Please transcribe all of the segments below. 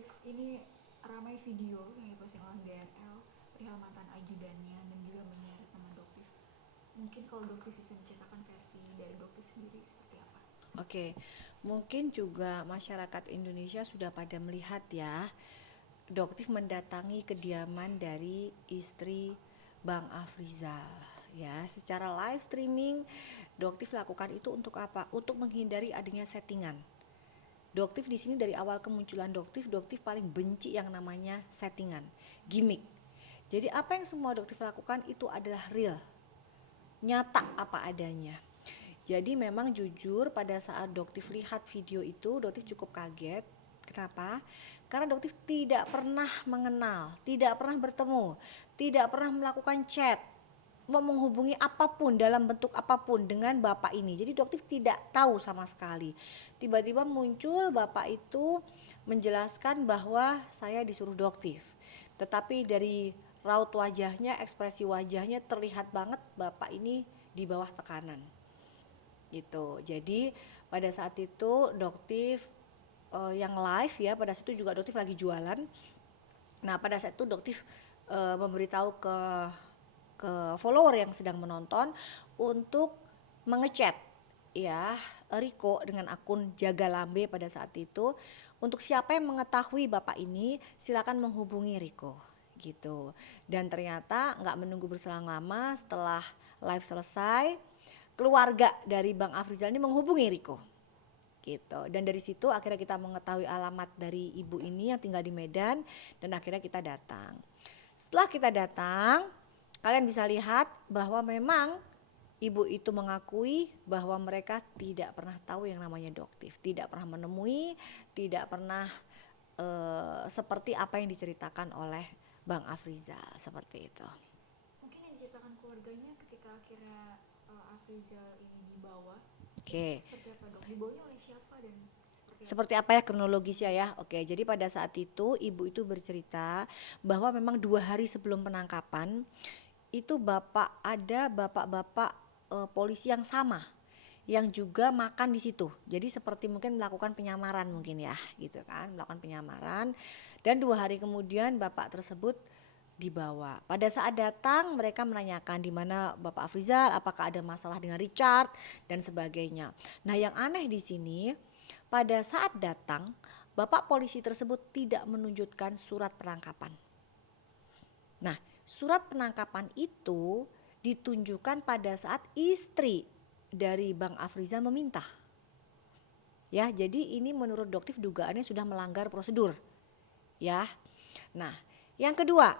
Doktif, ini ramai video yang diposting oleh BNL perihal mantan ajudannya dan juga menyeret nama Doktif. Mungkin kalau Doktif bisa menceritakan versi dari Doktif sendiri seperti apa? Oke, mungkin juga masyarakat Indonesia sudah pada melihat ya, Doktif mendatangi kediaman dari istri Bang Afrizal. Ya, secara live streaming, Doktif lakukan itu untuk apa? Untuk menghindari adanya settingan. Doktif di sini dari awal kemunculan Doktif paling benci yang namanya settingan, gimmick. Jadi apa yang semua Doktif lakukan itu adalah real, nyata apa adanya. Jadi memang jujur pada saat Doktif lihat video itu, Doktif cukup kaget. Kenapa? Karena Doktif tidak pernah mengenal, tidak pernah bertemu, tidak pernah melakukan chat, mau menghubungi apapun dalam bentuk apapun dengan bapak ini. Jadi Doktif tidak tahu sama sekali. Tiba-tiba muncul bapak itu menjelaskan bahwa saya disuruh Doktif. Tetapi dari raut wajahnya, ekspresi wajahnya terlihat banget bapak ini di bawah tekanan gitu. Jadi pada saat itu Doktif yang live ya, pada saat itu juga Doktif lagi jualan. Nah pada saat itu Doktif memberitahu ke follower yang sedang menonton untuk mengechat ya Riko dengan akun Jaga Lambe pada saat itu, untuk siapa yang mengetahui bapak ini silakan menghubungi Riko gitu. Dan ternyata nggak menunggu berselang lama, setelah live selesai keluarga dari Bang Afrizal ini menghubungi Riko gitu. Dan dari situ akhirnya kita mengetahui alamat dari ibu ini yang tinggal di Medan, dan akhirnya kita datang. Setelah kita datang, kalian bisa lihat bahwa memang ibu itu mengakui bahwa mereka tidak pernah tahu yang namanya Doktif, tidak pernah menemui, tidak pernah seperti apa yang diceritakan oleh Bang Afrizal seperti itu. Mungkin yang diceritakan keluarganya ketika akhirnya Afrizal ini dibawa, itu Oke. seperti apa dok? Dibawanya oleh siapa dan seperti apa? Seperti apa ya kronologisnya ya? Oke, jadi pada saat itu ibu itu bercerita bahwa memang 2 hari sebelum penangkapan itu ada bapak-bapak polisi yang sama yang juga makan di situ. Jadi seperti mungkin melakukan penyamaran mungkin ya, gitu kan, melakukan penyamaran. Dan 2 hari kemudian bapak tersebut dibawa. Pada saat datang mereka menanyakan di mana Bapak Afrizal, apakah ada masalah dengan Richard dan sebagainya. Nah, yang aneh di sini pada saat datang Bapak polisi tersebut tidak menunjukkan surat penangkapan. Nah, surat penangkapan itu ditunjukkan pada saat istri dari Bang Afrizal meminta. Ya, jadi ini menurut Doktif dugaannya sudah melanggar prosedur. Ya. Nah, yang kedua,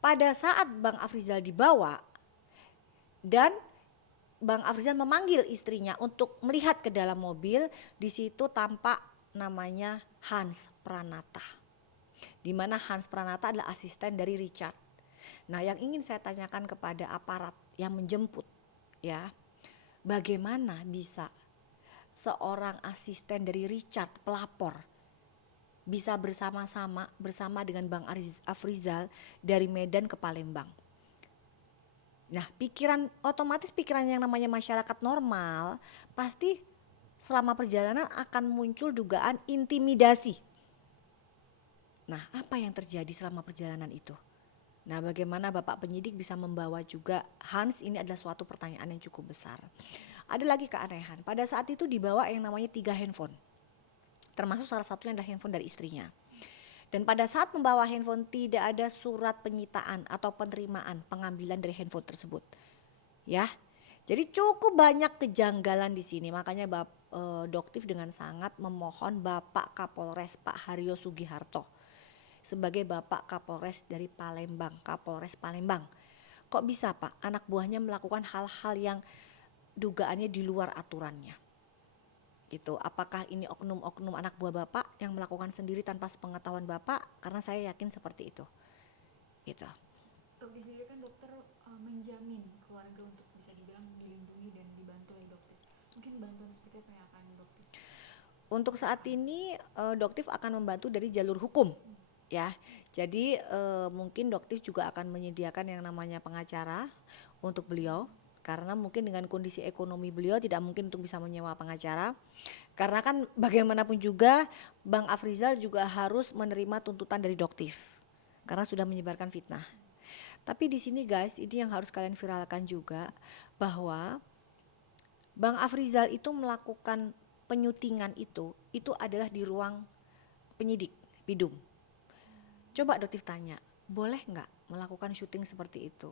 pada saat Bang Afrizal dibawa dan Bang Afrizal memanggil istrinya untuk melihat ke dalam mobil, di situ tampak namanya Hans Pranata. Di mana Hans Pranata adalah asisten dari Richard. Nah, yang ingin saya tanyakan kepada aparat yang menjemput ya, bagaimana bisa seorang asisten dari Richard pelapor bisa bersama dengan Bang Afrizal dari Medan ke Palembang. Nah, otomatis pikiran yang namanya masyarakat normal pasti selama perjalanan akan muncul dugaan intimidasi. Nah, apa yang terjadi selama perjalanan itu? Nah, bagaimana Bapak penyidik bisa membawa juga Hans, ini adalah suatu pertanyaan yang cukup besar. Ada lagi keanehan, pada saat itu dibawa yang namanya 3 handphone, termasuk salah satunya adalah handphone dari istrinya. Dan pada saat membawa handphone tidak ada surat penyitaan atau penerimaan pengambilan dari handphone tersebut. Ya. Jadi cukup banyak kejanggalan di sini, makanya Doktif dengan sangat memohon Bapak Kapolres Pak Haryo Sugiharto sebagai Bapak Kapolres dari Palembang, Kapolres Palembang. Kok bisa Pak anak buahnya melakukan hal-hal yang dugaannya di luar aturannya? Gitu. Apakah ini oknum-oknum anak buah Bapak yang melakukan sendiri tanpa sepengetahuan Bapak? Karena saya yakin seperti itu. Gitu. Dok, di sini kan dokter menjamin keluarga untuk bisa dibilang dilindungi dan dibantu oleh dokter. Mungkin bantuan seperti apa yang akan dokter? Untuk saat ini Doktif akan membantu dari jalur hukum ya. Jadi mungkin Doktif juga akan menyediakan yang namanya pengacara untuk beliau karena mungkin dengan kondisi ekonomi beliau tidak mungkin untuk bisa menyewa pengacara. Karena kan bagaimanapun juga Bang Afrizal juga harus menerima tuntutan dari Doktif karena sudah menyebarkan fitnah. Tapi di sini guys, ini yang harus kalian viralkan juga, bahwa Bang Afrizal itu melakukan penyutingan itu adalah di ruang penyidik Bidum. Coba Doktif tanya, boleh nggak melakukan syuting seperti itu?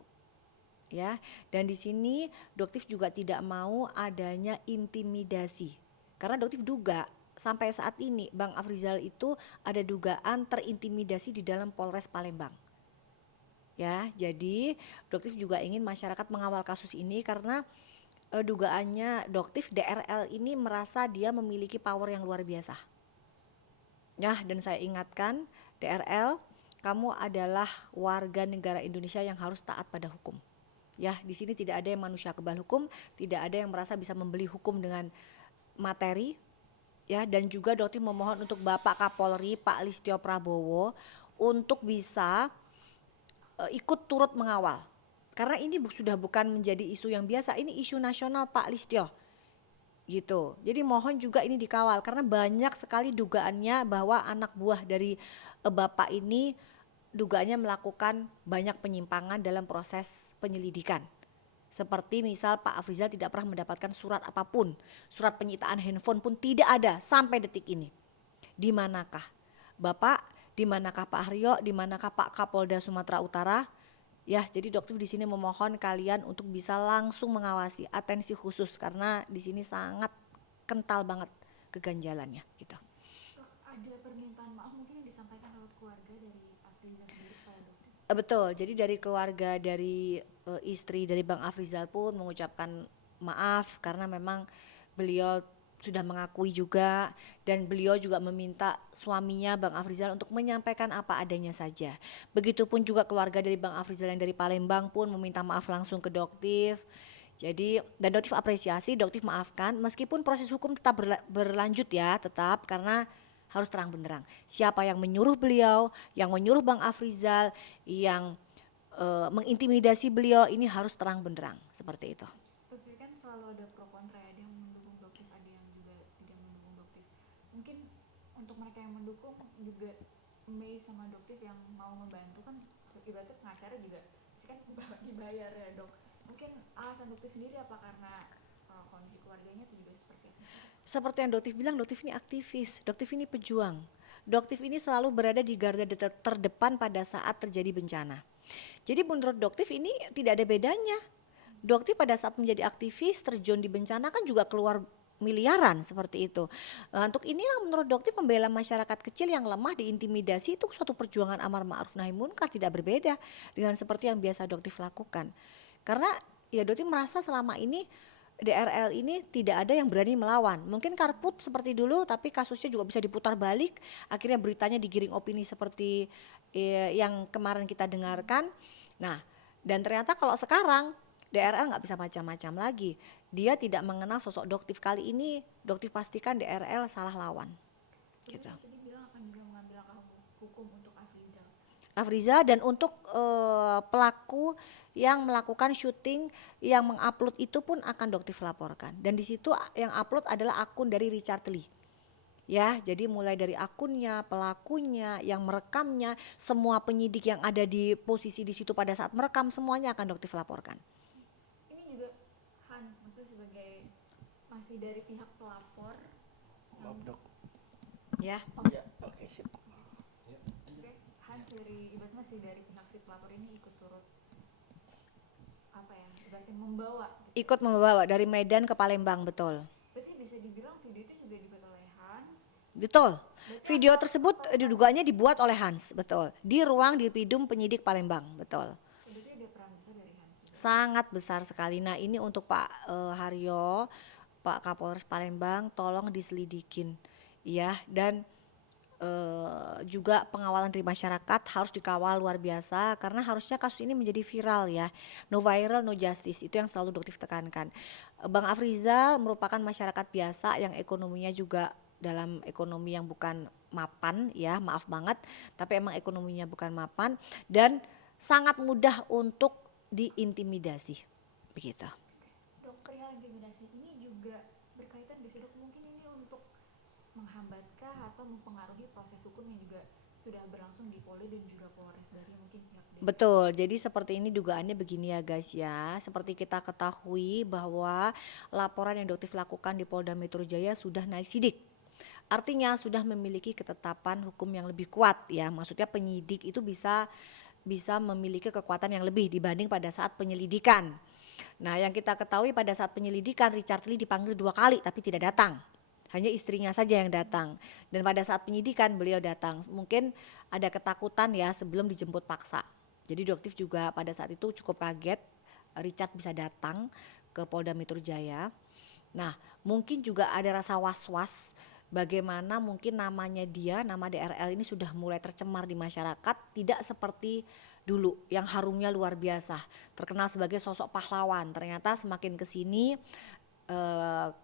Ya, dan di sini Doktif juga tidak mau adanya intimidasi, karena Doktif duga sampai saat ini Bang Afrizal itu ada dugaan terintimidasi di dalam Polres Palembang. Ya, jadi Doktif juga ingin masyarakat mengawal kasus ini karena dugaannya Doktif DRL ini merasa dia memiliki power yang luar biasa. Ya, dan saya ingatkan DRL, kamu adalah warga negara Indonesia yang harus taat pada hukum. Ya, di sini tidak ada yang manusia kebal hukum, tidak ada yang merasa bisa membeli hukum dengan materi. Ya, dan juga Doktif memohon untuk Bapak Kapolri Pak Listio Prabowo untuk bisa ikut turut mengawal, karena ini sudah bukan menjadi isu yang biasa, ini isu nasional Pak Listio gitu. Jadi mohon juga ini dikawal karena banyak sekali dugaannya bahwa anak buah dari Bapak ini dugaannya melakukan banyak penyimpangan dalam proses penyelidikan. Seperti misal Pak Afrizal tidak pernah mendapatkan surat apapun, surat penyitaan handphone pun tidak ada sampai detik ini. Di manakah Bapak? Di manakah Pak Haryo, di manakah Pak Kapolda Sumatera Utara? Ya, jadi Doktif di sini memohon kalian untuk bisa langsung mengawasi, atensi khusus karena di sini sangat kental banget keganjalannya gitu. Dok, ada permintaan maaf mungkin yang disampaikan lewat keluarga dari Afrizal sendiri kepada Doktif? Betul, jadi dari keluarga, dari istri dari Bang Afrizal pun mengucapkan maaf karena memang beliau sudah mengakui juga, dan beliau juga meminta suaminya Bang Afrizal untuk menyampaikan apa adanya saja. Begitupun juga keluarga dari Bang Afrizal yang dari Palembang pun meminta maaf langsung ke Doktif. Jadi dan Doktif apresiasi, Doktif maafkan meskipun proses hukum tetap berlanjut ya, tetap, karena harus terang benderang. Siapa yang menyuruh beliau, yang menyuruh Bang Afrizal, yang mengintimidasi beliau, ini harus terang benderang seperti itu. Dokter kan selalu ada pro kontra, ada yang mendukung Doktif, ada yang juga tidak mendukung Doktif. Mungkin untuk mereka yang mendukung juga amazed sama Doktif yang mau membantu, kan ibaratnya pengacara juga pasti kan dibayar ya dok. Mungkin alasan Doktif sendiri apa karena kondisi keluarganya itu juga seperti itu? Seperti yang Doktif bilang, Doktif ini aktivis, Doktif ini pejuang. Doktif ini selalu berada di garda terdepan pada saat terjadi bencana. Jadi menurut Doktif ini tidak ada bedanya. Doktif pada saat menjadi aktivis terjun di bencana kan juga keluar miliaran seperti itu. Untuk inilah menurut Doktif membela masyarakat kecil yang lemah diintimidasi itu suatu perjuangan amar ma'ruf nahi munkar, tidak berbeda dengan seperti yang biasa Doktif lakukan. Karena ya Doktif merasa selama ini DRL ini tidak ada yang berani melawan. Mungkin Karput seperti dulu, tapi kasusnya juga bisa diputar balik. Akhirnya beritanya digiring opini seperti yang kemarin kita dengarkan. Nah, dan ternyata kalau sekarang DRL nggak bisa macam-macam lagi. Dia tidak mengenal sosok Doktif. Kali ini Doktif pastikan DRL salah lawan. Gitu. Tadi bilang akan juga mengambil langkah hukum untuk Afrizal. Afrizal dan untuk pelaku yang melakukan syuting yang mengupload itu pun akan Doktif laporkan. Dan di situ yang upload adalah akun dari Richard Lee. Ya, jadi mulai dari akunnya, pelakunya, yang merekamnya, semua penyidik yang ada di posisi di situ pada saat merekam semuanya akan Doktif laporkan. Ini juga Hans maksudnya sebagai masih dari pihak pelapor. Maaf dok. Ya. Ya, oke sip. Oke, Hans dari ibarat masih dari pihak si pelapor ini ikut turut apa ya, ibaratnya membawa. Gitu. Ikut membawa dari Medan ke Palembang, betul. Berarti bisa dibilang video itu juga dibuat oleh Hans. Betul. Video tersebut diduganya dibuat oleh Hans, betul. Di ruang di Pidum penyidik Palembang, betul. Berarti ada peran besar dari Hans. Sangat besar sekali. Nah, ini untuk Pak Haryo, Pak Kapolres Palembang, tolong diselidikin, ya. Dan juga pengawalan dari masyarakat harus dikawal luar biasa karena harusnya kasus ini menjadi viral ya. No viral, no justice, itu yang selalu Doktif tekankan. Bang Afrizal merupakan masyarakat biasa yang ekonominya juga dalam ekonomi yang bukan mapan ya, maaf banget, tapi emang ekonominya bukan mapan dan sangat mudah untuk diintimidasi, begitu. intimidasi ini juga berkaitan di sini, mungkin ini untuk menghambatkah atau mempengaruhi proses hukum yang juga sudah berlangsung di Polda dan juga Polres dari mungkin pihak dari Betul, jadi seperti ini dugaannya begini ya guys ya. Seperti kita ketahui bahwa laporan yang Doktif lakukan di Polda Metro Jaya sudah naik sidik. Artinya sudah memiliki ketetapan hukum yang lebih kuat ya. Maksudnya penyidik itu bisa memiliki kekuatan yang lebih dibanding pada saat penyelidikan. Nah, yang kita ketahui pada saat penyelidikan Richard Lee dipanggil 2 kali tapi tidak datang. Hanya istrinya saja yang datang. Dan pada saat penyidikan beliau datang. Mungkin ada ketakutan ya sebelum dijemput paksa. Jadi Doktif juga pada saat itu cukup kaget Richard bisa datang ke Polda Metro Jaya. Nah, mungkin juga ada rasa was-was bagaimana mungkin namanya dia, nama DRL ini sudah mulai tercemar di masyarakat, tidak seperti dulu yang harumnya luar biasa, terkenal sebagai sosok pahlawan. Ternyata semakin kesini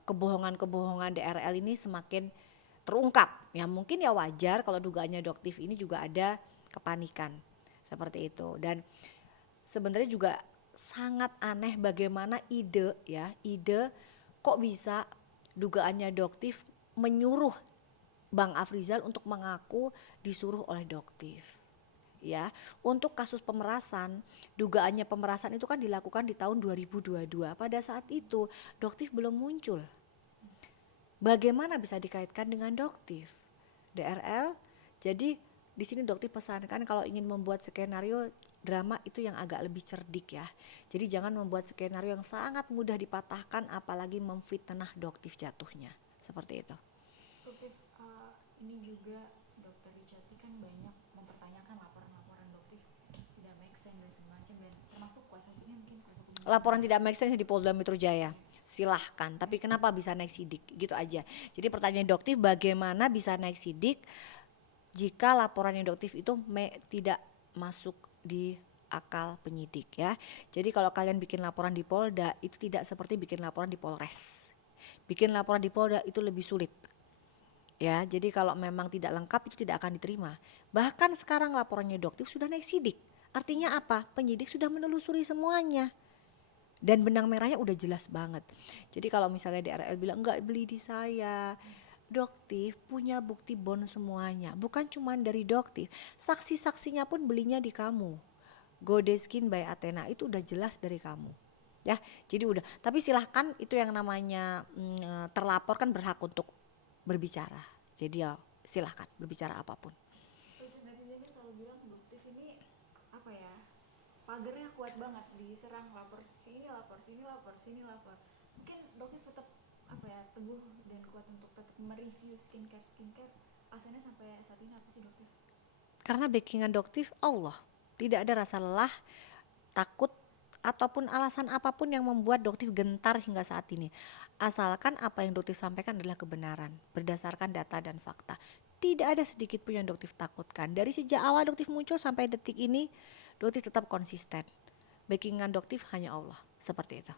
kebohongan-kebohongan DRL ini semakin terungkap. Ya mungkin ya wajar kalau dugaannya Doktif ini juga ada kepanikan seperti itu. Dan sebenarnya juga sangat aneh bagaimana ide kok bisa dugaannya Doktif menyuruh Bang Afrizal untuk mengaku disuruh oleh Doktif. Ya, untuk kasus pemerasan, dugaannya pemerasan itu kan dilakukan di tahun 2022. Pada saat itu Doktif belum muncul. Bagaimana bisa dikaitkan dengan Doktif? DRL. Jadi di sini Doktif pesankan kalau ingin membuat skenario drama itu yang agak lebih cerdik ya. Jadi jangan membuat skenario yang sangat mudah dipatahkan apalagi memfitnah Doktif jatuhnya. Seperti itu. Doktif, ini juga Dokter Richard kan banyak mempertanyakan laporan-laporan Doktif tidak make sense dan semacam, dan termasuk kuasa hukumnya mungkin kuasa hukum. Laporan tidak make sense di Polda Metro Jaya. Silahkan, tapi kenapa bisa naik sidik? Gitu aja. Jadi pertanyaan Doktif, bagaimana bisa naik sidik jika laporannya Doktif itu tidak masuk di akal penyidik ya. Jadi kalau kalian bikin laporan di Polda itu tidak seperti bikin laporan di Polres. Bikin laporan di Polda itu lebih sulit. Ya, jadi kalau memang tidak lengkap itu tidak akan diterima. Bahkan sekarang laporannya Doktif sudah naik sidik. Artinya apa? Penyidik sudah menelusuri semuanya. Dan benang merahnya udah jelas banget. Jadi kalau misalnya DRL bilang enggak beli di saya, Doktif punya bukti bon semuanya. Bukan cuma dari Doktif, saksi-saksinya pun belinya di kamu. Godeskin by Athena itu udah jelas dari kamu. Ya, jadi udah. Tapi silahkan itu yang namanya terlapor kan berhak untuk berbicara. Jadi ya silahkan berbicara apapun. Netizen selalu bilang Doktif ini apa ya, pagernya kuat banget, diserang lapor sini lapor sini lapor sini lapor. Mungkin Doktif tetap apa ya, teguh dan kuat untuk tetap mereview skincare. Alasannya sampai saat ini apa sih Doktif? Karena backingan Doktif Allah. Tidak ada rasa lelah, takut ataupun alasan apapun yang membuat Doktif gentar hingga saat ini. Asalkan apa yang Doktif sampaikan adalah kebenaran berdasarkan data dan fakta. Tidak ada sedikit pun yang Doktif takutkan. Dari sejak awal Doktif muncul sampai detik ini, Doktif tetap konsisten. Backingan Doktif hanya Allah, seperti itu.